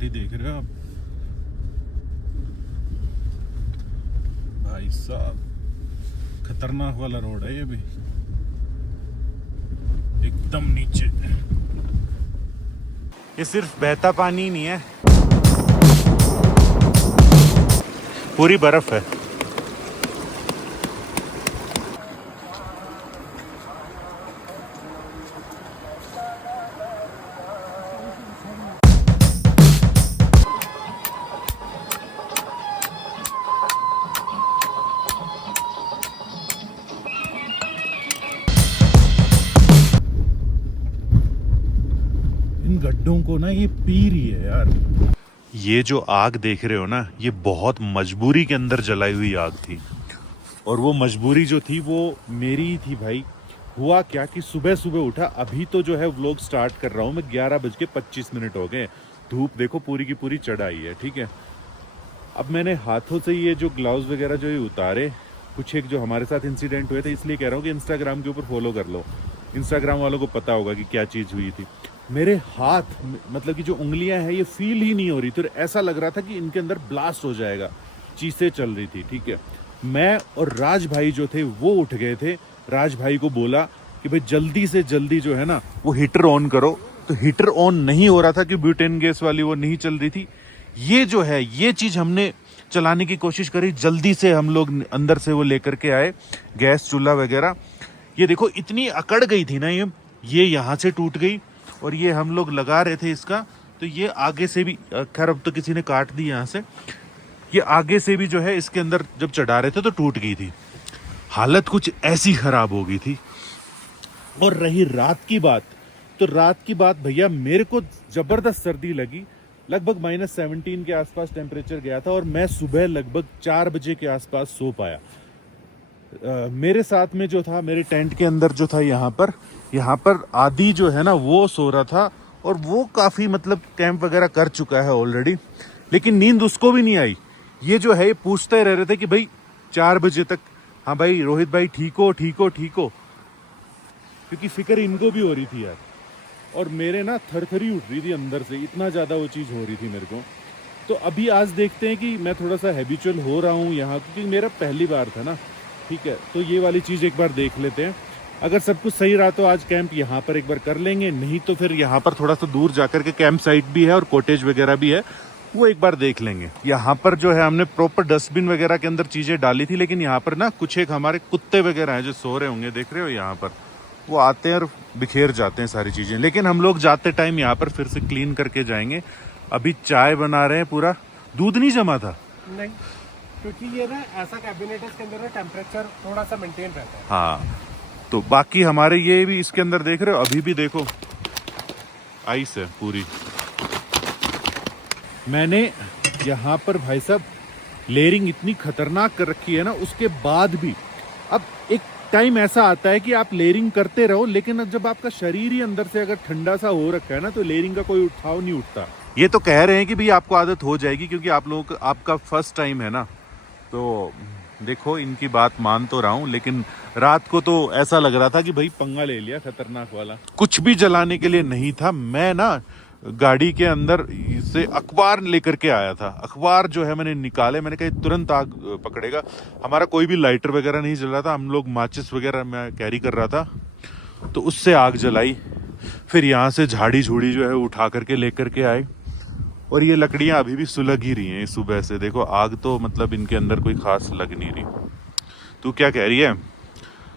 घाटी देख रहे हो आप भाई साहब, खतरनाक वाला रोड है ये भी, एकदम नीचे। ये सिर्फ बहता पानी नहीं है, पूरी बर्फ है। गड्ढों को ना ये पी रही है यार। ये जो आग देख रहे हो ना, ये बहुत मजबूरी के अंदर जलाई हुई आग थी, और वो मजबूरी जो थी वो मेरी ही थी भाई। हुआ क्या कि सुबह सुबह उठा, अभी तो जो है व्लॉग स्टार्ट कर रहा हूँ मैं, 11:25 हो गए। धूप देखो पूरी की पूरी चढ़ आई है, ठीक है। अब मैंने हाथों से ये जो ग्लव्स वगैरह जो ये उतारे, कुछ एक जो हमारे साथ इंसिडेंट हुए थे, इसलिए कह रहा हूँ कि इंस्टाग्राम के ऊपर फॉलो कर लो। इंस्टाग्राम वालों को पता होगा कि क्या चीज़ हुई थी। मेरे हाथ, मतलब कि जो उंगलियां हैं, ये फील ही नहीं हो रही थी, और ऐसा लग रहा था कि इनके अंदर ब्लास्ट हो जाएगा। चीज़ें चल रही थी, ठीक है। मैं और राज भाई जो थे वो उठ गए थे। राज भाई को बोला कि भाई जल्दी से जल्दी जो है ना वो हीटर ऑन करो, तो हीटर ऑन नहीं हो रहा था कि ब्यूटेन गैस वाली वो नहीं चल रही थी। ये जो है ये चीज़ हमने चलाने की कोशिश करी, जल्दी से हम लोग अंदर से वो लेकर के आए गैस चूल्हा वगैरह। ये देखो इतनी अकड़ गई थी ना, ये यहाँ से टूट गई, और ये हम लोग लगा रहे थे इसका, तो ये आगे से भी, खैर अब तो किसी ने काट दी यहाँ से, ये आगे से भी जो है इसके अंदर जब चढ़ा रहे थे तो टूट गई थी। हालत कुछ ऐसी खराब हो गई थी। और रही रात की बात, तो रात की बात भैया, मेरे को जबरदस्त सर्दी लगी। लगभग -17 के आसपास टेम्परेचर गया था, और मैं सुबह लगभग 4 बजे के आसपास सो पाया। मेरे साथ में जो था, मेरे टेंट के अंदर जो था, यहाँ पर आदि जो है ना वो सो रहा था, और वो काफ़ी मतलब कैंप वगैरह कर चुका है ऑलरेडी, लेकिन नींद उसको भी नहीं आई। ये जो है ये पूछते रह रहे थे कि भाई 4 बजे तक, हाँ भाई रोहित भाई ठीक हो, क्योंकि फिक्र इनको भी हो रही थी यार। और मेरे ना थरथरी उठ रही थी अंदर से, इतना ज़्यादा वो चीज़ हो रही थी मेरे को। तो अभी आज देखते हैं कि मैं थोड़ा सा हैबिचुअल हो रहा हूँ यहाँ, क्योंकि मेरा पहली बार था ना, ठीक है। तो ये वाली चीज़ एक बार देख लेते हैं। अगर सब कुछ सही रहा तो आज कैंप यहाँ पर एक बार कर लेंगे, नहीं तो फिर यहाँ पर थोड़ा सा दूर जाकर के कैंप साइट भी है और कॉटेज वगैरह भी है, वो एक बार देख लेंगे। यहाँ पर जो है हमने प्रॉपर डस्टबिन वगैरह के अंदर चीज़ें डाली थी, लेकिन यहाँ पर ना कुछ एक हमारे कुत्ते वगैरह हैं जो सो रहे होंगे, देख रहे हो यहाँ पर, वो आते हैं और बिखेर जाते हैं सारी चीज़ें। लेकिन हम लोग जाते टाइम यहाँ पर फिर से क्लीन करके जाएंगे। अभी चाय बना रहे हैं, पूरा दूध नहीं जमा था, नहीं, क्योंकि ये ना ऐसा कैबिनेट है, इसके अंदर ना टेम्परेचर थोड़ा सा मेंटेन रहता है। हाँ, तो बाकी हमारे ये भी इसके अंदर देख रहे हो, अभी भी देखो आइस है पूरी। मैंने यहाँ पर भाई साहब लेयरिंग इतनी खतरनाक कर रखी है ना, उसके बाद भी अब एक टाइम ऐसा आता है कि आप लेयरिंग करते रहो, लेकिन जब आपका शरीर ही अंदर से अगर ठंडा सा हो रखा है ना, तो लेयरिंग का कोई उठाव नहीं उठता। ये तो कह रहे हैं कि भाई आपको आदत हो जाएगी, क्योंकि आप लोगों को आपका फर्स्ट टाइम है ना, तो देखो इनकी बात मान तो रहा हूँ, लेकिन रात को तो ऐसा लग रहा था कि भाई पंगा ले लिया खतरनाक वाला। कुछ भी जलाने के लिए नहीं था। मैं ना गाड़ी के अंदर से अखबार लेकर के आया था, अखबार जो है मैंने निकाले, मैंने कहा तुरंत आग पकड़ेगा। हमारा कोई भी लाइटर वगैरह नहीं जल रहा था, हम लोग माचिस वगैरह मैं कैरी कर रहा था, तो उससे आग जलाई। फिर यहाँ से झाड़ी झूड़ी जो है उठा करके लेकर के आए, और ये लकड़ियाँ अभी भी सुलग ही रही हैं सुबह से। देखो आग तो मतलब इनके अंदर कोई खास लग नहीं रही। तू क्या कह रही है,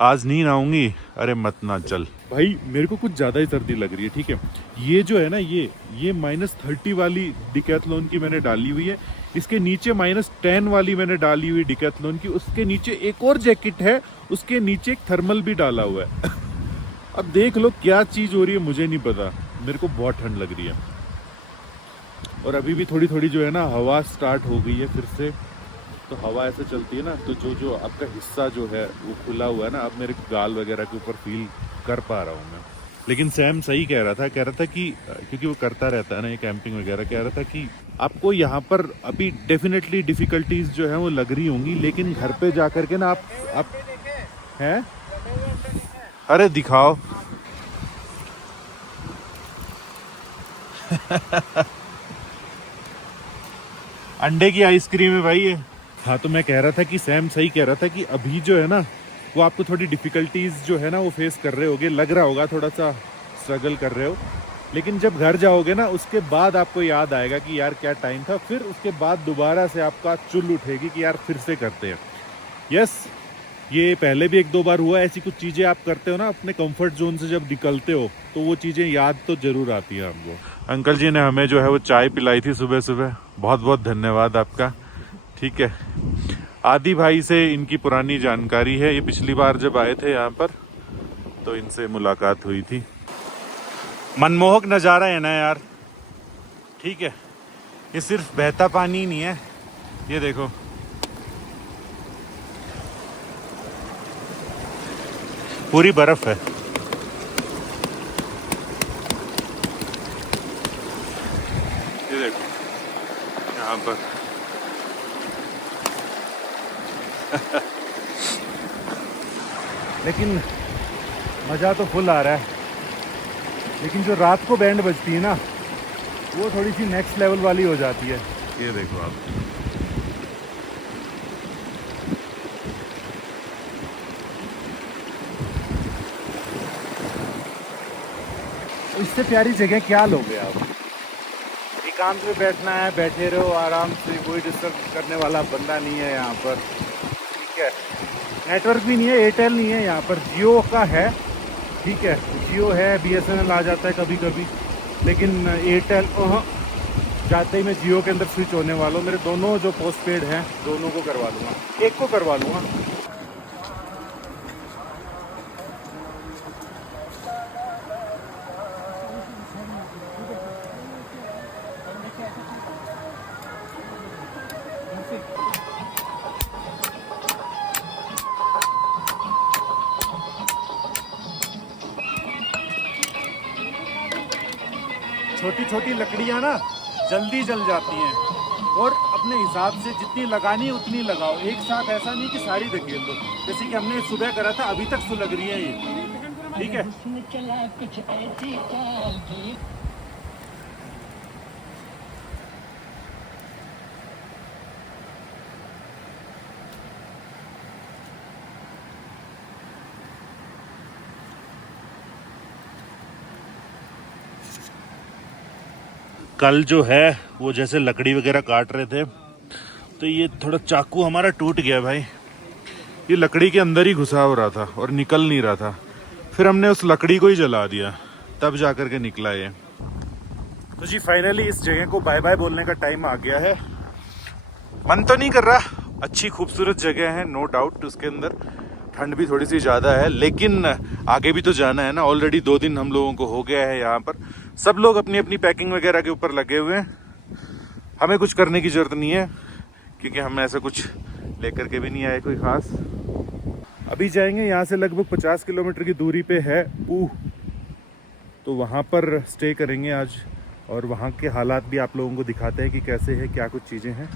आज नींद आऊंगी? अरे मत ना चल भाई, मेरे को कुछ ज़्यादा ही सर्दी लग रही है, ठीक है। ये जो है ना, ये -30 वाली डिकैथलॉन की मैंने डाली हुई है, इसके नीचे -10 वाली मैंने डाली हुई डिकैथलॉन की, उसके नीचे एक और जैकेट है, उसके नीचे एक थर्मल भी डाला हुआ है। अब देख लो क्या चीज़ हो रही है, मुझे नहीं पता, मेरे को बहुत ठंड लग रही है। और अभी भी थोड़ी थोड़ी जो है ना हवा स्टार्ट हो गई है फिर से, तो हवा ऐसे चलती है ना, तो जो आपका हिस्सा जो है वो खुला हुआ है ना, अब मेरे गाल वगैरह के ऊपर फील कर पा रहा हूँ मैं। लेकिन सैम सही कह रहा था कि क्योंकि वो करता रहता है ना ये कैंपिंग वगैरह, कह रहा था कि आपको यहाँ पर अभी डेफिनेटली डिफिकल्टीज जो है वो लग रही होंगी, लेकिन घर पे जा करके ना आप हैं, अरे दिखाओ। अंडे की आइसक्रीम है भाई ये। हाँ तो मैं कह रहा था कि सैम सही कह रहा था कि अभी जो है ना वो आपको थोड़ी डिफिकल्टीज जो है ना वो फेस कर रहे होगे, लग रहा होगा थोड़ा सा स्ट्रगल कर रहे हो, लेकिन जब घर जाओगे ना उसके बाद आपको याद आएगा कि यार क्या टाइम था। फिर उसके बाद दोबारा से आपका चुल उठेगी कि यार फिर से करते हैं। यस, ये पहले भी 1-2 बार हुआ। ऐसी कुछ चीज़ें आप करते हो ना अपने कंफर्ट जोन से, जब निकलते हो तो वो चीज़ें याद तो जरूर आती है हमको। अंकल जी ने हमें जो है वो चाय पिलाई थी सुबह सुबह, बहुत बहुत धन्यवाद आपका। ठीक है, आदि भाई से इनकी पुरानी जानकारी है, ये पिछली बार जब आए थे यहाँ पर तो इनसे मुलाकात हुई थी। मनमोहक नज़ारा है ना यार। ठीक है, ये सिर्फ बहता पानी ही नहीं है, ये देखो पूरी बर्फ है। ये देखो यहाँ पर लेकिन मज़ा तो फुल आ रहा है। लेकिन जो रात को बैंड बजती है ना वो थोड़ी सी नेक्स्ट लेवल वाली हो जाती है। ये देखो आप, इससे प्यारी जगह क्या लोगे आप। एकांत में बैठना है, बैठे रहो आराम से, कोई डिस्टर्ब करने वाला बंदा नहीं है यहाँ पर। ठीक है, नेटवर्क भी नहीं है, एयरटेल नहीं है यहाँ पर, जियो का है। ठीक है, जियो है, BSNL आ जाता है कभी कभी, लेकिन एयरटेल जाते ही मैं जियो के अंदर स्विच होने वाला हूँ। मेरे दोनों जो पोस्ट पेड हैं दोनों को करवा लूँगा, एक को करवा लूँगा। छोटी छोटी लकड़ियाँ ना जल्दी जल जाती हैं, और अपने हिसाब से जितनी लगानी है उतनी लगाओ, एक साथ ऐसा नहीं कि सारी धकेल दो। जैसे कि हमने सुबह करा था, अभी तक सुलग रही है ये। ठीक है, कल जो है वो जैसे लकड़ी वगैरह काट रहे थे तो ये थोड़ा चाकू हमारा टूट गया भाई। ये लकड़ी के अंदर ही घुसा हो रहा था और निकल नहीं रहा था, फिर हमने उस लकड़ी को ही जला दिया, तब जा कर के निकला ये। तो जी फाइनली इस जगह को बाय बाय बोलने का टाइम आ गया है। मन तो नहीं कर रहा, अच्छी खूबसूरत जगह है नो डाउट, उसके अंदर ठंड भी थोड़ी सी ज़्यादा है, लेकिन आगे भी तो जाना है ना। ऑलरेडी 2 दिन हम लोगों को हो गया है यहाँ पर, सब लोग अपनी अपनी पैकिंग वगैरह के ऊपर लगे हुए हैं। हमें कुछ करने की ज़रूरत नहीं है क्योंकि हम ऐसा कुछ लेकर के भी नहीं आए कोई ख़ास। अभी जाएंगे, यहाँ से लगभग 50 किलोमीटर की दूरी पे है ऊह, तो वहाँ पर स्टे करेंगे आज, और वहाँ के हालात भी आप लोगों को दिखाते हैं कि कैसे है, क्या कुछ चीज़ें हैं।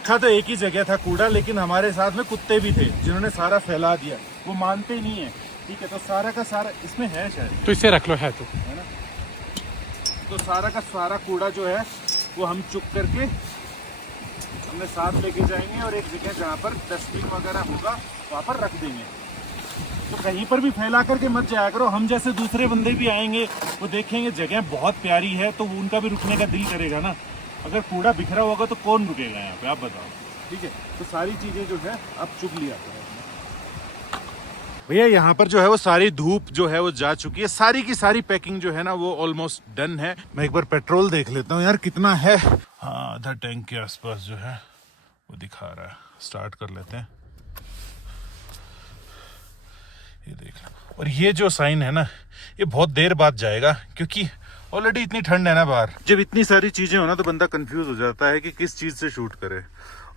था तो एक ही जगह था कूड़ा, लेकिन हमारे साथ में कुत्ते भी थे जिन्होंने सारा फैला दिया, वो मानते ही नहीं है। ठीक है, तो सारा का सारा इसमें है शायद, तो इसे रख लो, है तो, है ना। तो सारा का सारा कूड़ा जो है वो हम चुक करके हमने साथ लेके जाएंगे, और एक जगह जहाँ पर डस्टबिन वगैरह होगा वहाँ पर रख देंगे। तो कहीं पर भी फैला करके मत जाया करो, हम जैसे दूसरे बंदे भी आएंगे वो देखेंगे जगह बहुत प्यारी है तो उनका भी रुकने का दिल करेगा ना। अगर कूड़ा बिखरा होगा तो कौन रुकेगा यहाँ पे, आप बताओ। ठीक है, तो सारी चीज़ें जो है आप चुक लिया करो भैया। यहाँ पर जो है वो सारी धूप जो है वो जा चुकी है, सारी की सारी पैकिंग जो है ना वो ऑलमोस्ट डन है। मैं एक बार पेट्रोल देख लेता हूँ यार कितना है। हाँ, आधा टैंक के आसपास जो है वो दिखा रहा है। स्टार्ट कर लेते हैं, ये देख लो। और ये जो साइन है ना ये बहुत देर बाद जाएगा क्योंकि ऑलरेडी इतनी ठंड है ना बाहर। जब इतनी सारी चीजें हो ना तो बंदा कंफ्यूज हो जाता है कि किस चीज से शूट करे,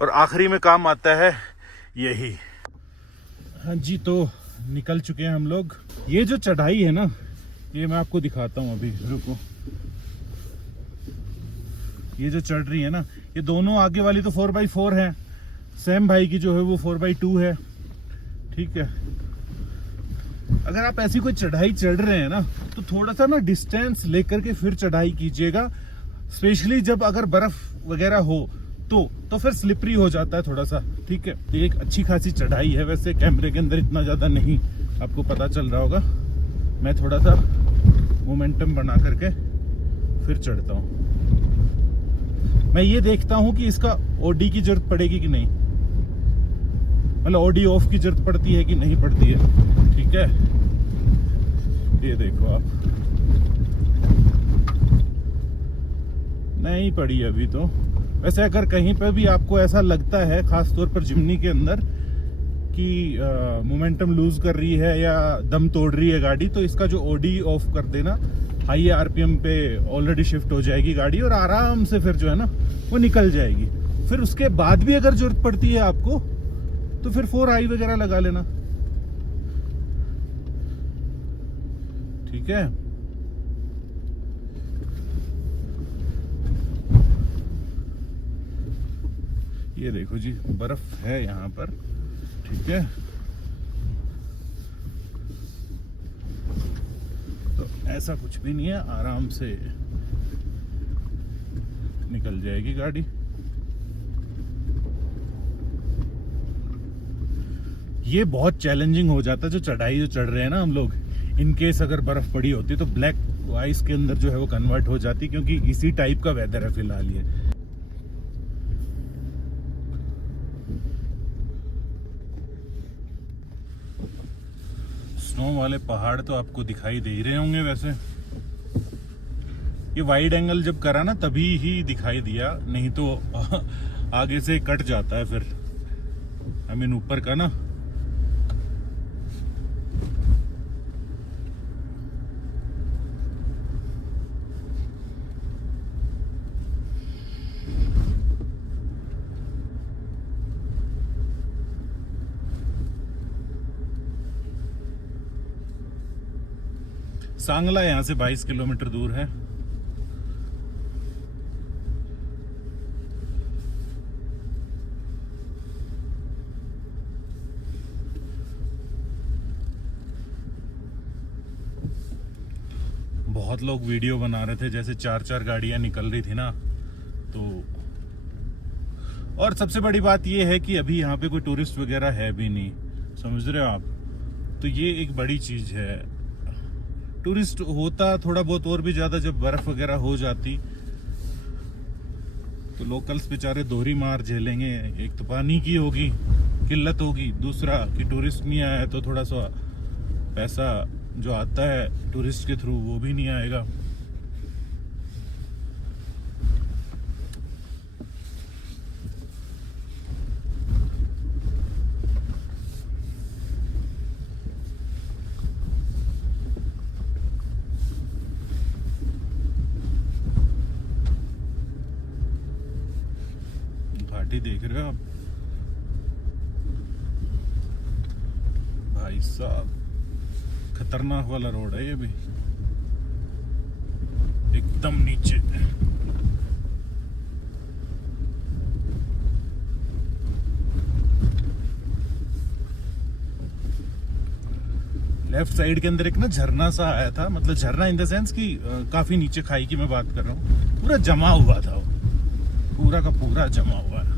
और आखिरी में काम आता है यही। हाँ जी, तो निकल चुके हैं हम लोग। ये जो चढ़ाई है ना ये मैं आपको दिखाता हूँ, अभी रुको। ये जो चढ़ रही है ना, ये दोनों आगे वाली तो 4x4 है, सैम भाई की जो है वो 4x2 है। ठीक है, अगर आप ऐसी कोई चढ़ाई चढ़ रहे हैं ना तो थोड़ा सा ना डिस्टेंस लेकर के फिर चढ़ाई कीजिएगा, स्पेशली जब अगर बर्फ वगैरह हो तो फिर स्लिपरी हो जाता है थोड़ा सा, ठीक है। ये एक अच्छी खासी चढ़ाई है, वैसे कैमरे के अंदर इतना ज्यादा नहीं आपको पता चल रहा होगा। मैं थोड़ा सा मोमेंटम बना करके फिर चढ़ता हूँ। मैं ये देखता हूँ कि इसका ओडी की जरूरत पड़ेगी कि नहीं, मतलब ओडी ऑफ की जरूरत पड़ती है कि नहीं पड़ती है, ठीक है। ये देखो आप, नहीं पड़ी अभी तो। वैसे अगर कहीं पे भी आपको ऐसा लगता है, खास तौर पर जिमनी के अंदर, कि मोमेंटम लूज कर रही है या दम तोड़ रही है गाड़ी, तो इसका जो ओडी ऑफ कर देना, हाई आरपीएम पे ऑलरेडी शिफ्ट हो जाएगी गाड़ी और आराम से फिर जो है ना वो निकल जाएगी। फिर उसके बाद भी अगर जरूरत पड़ती है आपको तो फिर 4i वगैरह लगा लेना, ठीक है। ये देखो जी, बर्फ है यहाँ पर, ठीक है। तो ऐसा कुछ भी नहीं है, आराम से निकल जाएगी गाड़ी। ये बहुत चैलेंजिंग हो जाता है जो चढ़ाई जो चढ़ रहे हैं ना हम लोग। इन केस अगर बर्फ पड़ी होती तो ब्लैक आइस के अंदर जो है वो कन्वर्ट हो जाती, क्योंकि इसी टाइप का वेदर है फिलहाल ये। स्नो वाले पहाड़ तो आपको दिखाई दे ही रहे होंगे। वैसे ये वाइड एंगल जब करा ना तभी ही दिखाई दिया, नहीं तो आगे से कट जाता है फिर। आई मीन ऊपर का ना। सांगला यहाँ से 22 किलोमीटर दूर है। बहुत लोग वीडियो बना रहे थे, जैसे 4-4 गाड़ियां निकल रही थी ना, तो और सबसे बड़ी बात यह है कि अभी यहाँ पे कोई टूरिस्ट वगैरह है भी नहीं, समझ रहे हो आप। तो ये एक बड़ी चीज है। टूरिस्ट होता थोड़ा बहुत और भी ज्यादा, जब बर्फ वगैरह हो जाती तो लोकल्स बेचारे दोहरी मार झेलेंगे। एक तो पानी की होगी किल्लत होगी, दूसरा कि टूरिस्ट नहीं आया तो थोड़ा सा पैसा जो आता है टूरिस्ट के थ्रू वो भी नहीं आएगा। घाटी देख रहे हो आप भाई साहब, खतरनाक वाला रोड है ये भी, एकदम नीचे। लेफ्ट साइड के अंदर एक ना झरना सा आया था, मतलब झरना इन द सेंस कि काफी नीचे खाई की मैं बात कर रहा हूँ, पूरा जमा हुआ था वो, पूरा का पूरा जमा हुआ है।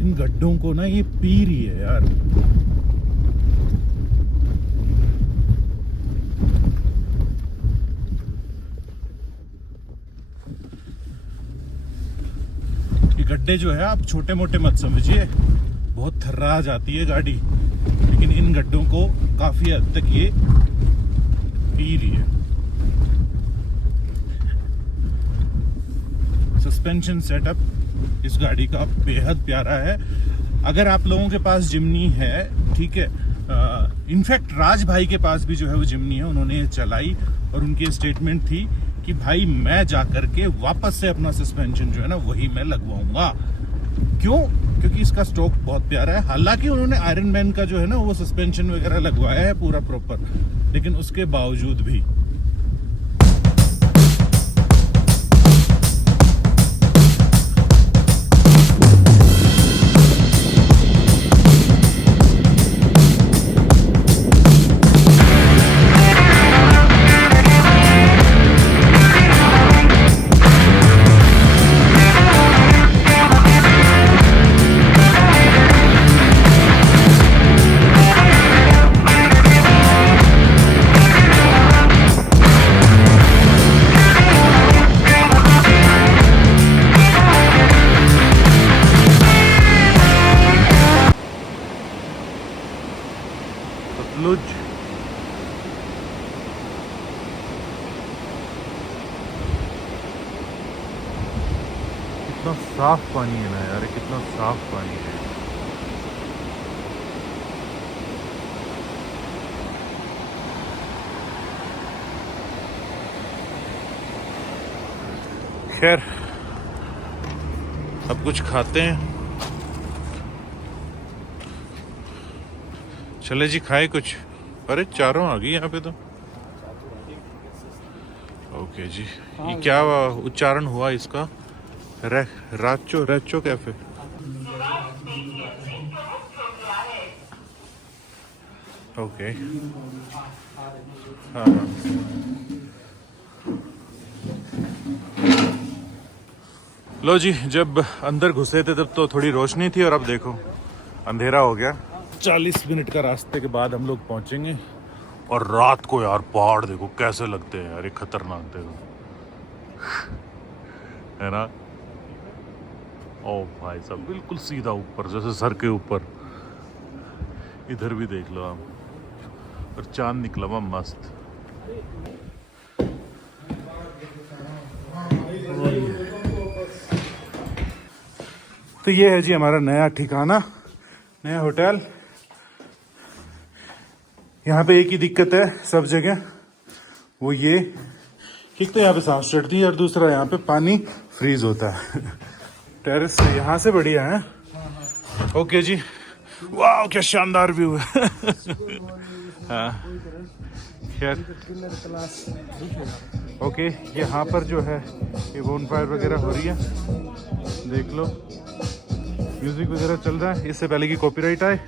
इन गड्ढों को ना ये पी रही है यार। ये गड्ढे जो है आप छोटे मोटे मत समझिए, बहुत थर्रा जाती है गाड़ी, लेकिन इन गड्ढों को काफी हद तक ये पी रही है। सस्पेंशन सेटअप इस गाड़ी का बेहद प्यारा है। अगर आप लोगों के पास जिम्नी है, ठीक है, इनफैक्ट राज भाई के पास भी जो है वो जिम्नी है, उन्होंने ये चलाई और उनकी स्टेटमेंट थी कि भाई मैं जाकर के वापस से अपना सस्पेंशन जो है ना वही मैं लगवाऊंगा। क्यों? क्योंकि इसका स्टॉक बहुत प्यारा है। हालांकि उन्होंने आयरन मैन का जो है ना वो सस्पेंशन वगैरह लगवाया है पूरा प्रॉपर, लेकिन उसके बावजूद भी कितना साफ पानी है ना यार, कितना साफ पानी है। खैर अब कुछ खाते हैं। चले जी खाए कुछ। अरे चारों आ गई यहाँ पे तो। ओके जी, ये क्या उच्चारण हुआ इसका? राचो रेचो कैफे। ओके हाँ हाँ। लो जी, जब अंदर घुसे थे तब तो थोड़ी रोशनी थी और अब देखो अंधेरा हो गया। 40 मिनट का रास्ते के बाद हम लोग पहुंचेंगे। और रात को यार पहाड़ देखो कैसे लगते हैं यार, ये खतरनाक देखो है ना। ओ भाई साहब बिल्कुल सीधा ऊपर, जैसे सर के ऊपर। इधर भी देख लो आप, और चांद निकला हुआ मस्त। तो ये है जी हमारा नया ठिकाना, नया होटल। यहाँ पे एक ही दिक्कत है सब जगह, वो ये एक तो यहाँ पे सांस चढ़ती है और दूसरा यहाँ पे पानी फ्रीज होता है। टेरेस यहाँ से बढ़िया है। ओके जी, वाह क्या शानदार व्यू है। हाँ खैर ओके, यहाँ पर जो है ये बोनफायर वगैरह हो रही है, देख लो म्यूजिक वगैरह चल रहा है। इससे पहले कि कॉपीराइट आए